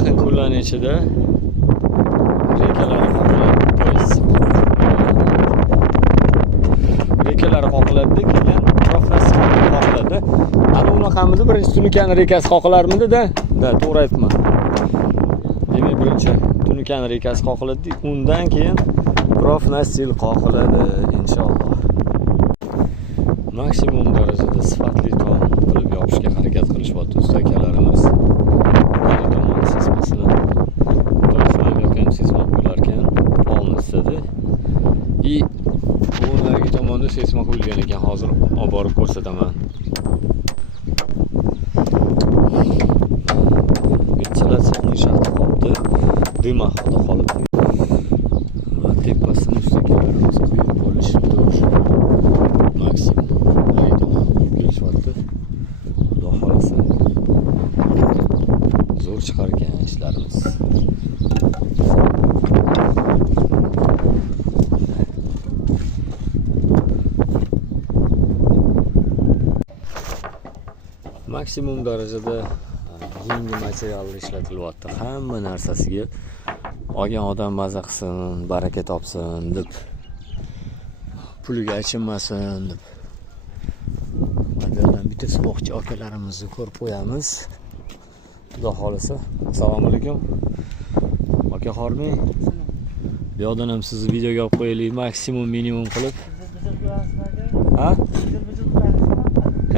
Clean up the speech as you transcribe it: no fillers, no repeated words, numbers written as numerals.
yaqin kunlarning ichida rekalari qoqiladida keyin profnasi qoqiladi. Ana unaqamidi birinchi Tunukaning rekasi qoqilarmidi-da? Da, to'g'ri aytman. Demak, birinchi Tunukaning rekasi qoqiladi, undan keyin profnasil qoqiladi inshaalloh. Maksimum darajada sifatli tom qilib yopishga harakat qilishyapti ustakalarimiz. Tomon sesmasini to'g'ri yo'qam sesmak bo'lar ekan, polni istadi. И o'rnagi tomonda sesmak bo'lgan ekan, hozir olib borib ko'rsataman. Ventilatsiyaning shafti qoldi, dima haqida qolibdi. Va tepasini ustakalarimiz quyib bo'lishibdi o'sha. Maksimum kelishyapti. Xudo xolasa zo'r chiqar ekan ishlarimiz. Maksimum darajada yangi materiallar ishlatilyapti. Hamma narsasiga olgan odam maza qilsin, baraka topsin deb, puliga achinmasin deb. Mana bitta suvoqchi akalarimizni ko'rib qo'yamiz. Xudo xolasa. Assalomu alaykum. Aka xorming. Bu yoqdan ham sizni videoga olib qo'yaylik, maksimum minimum qilib. Ha?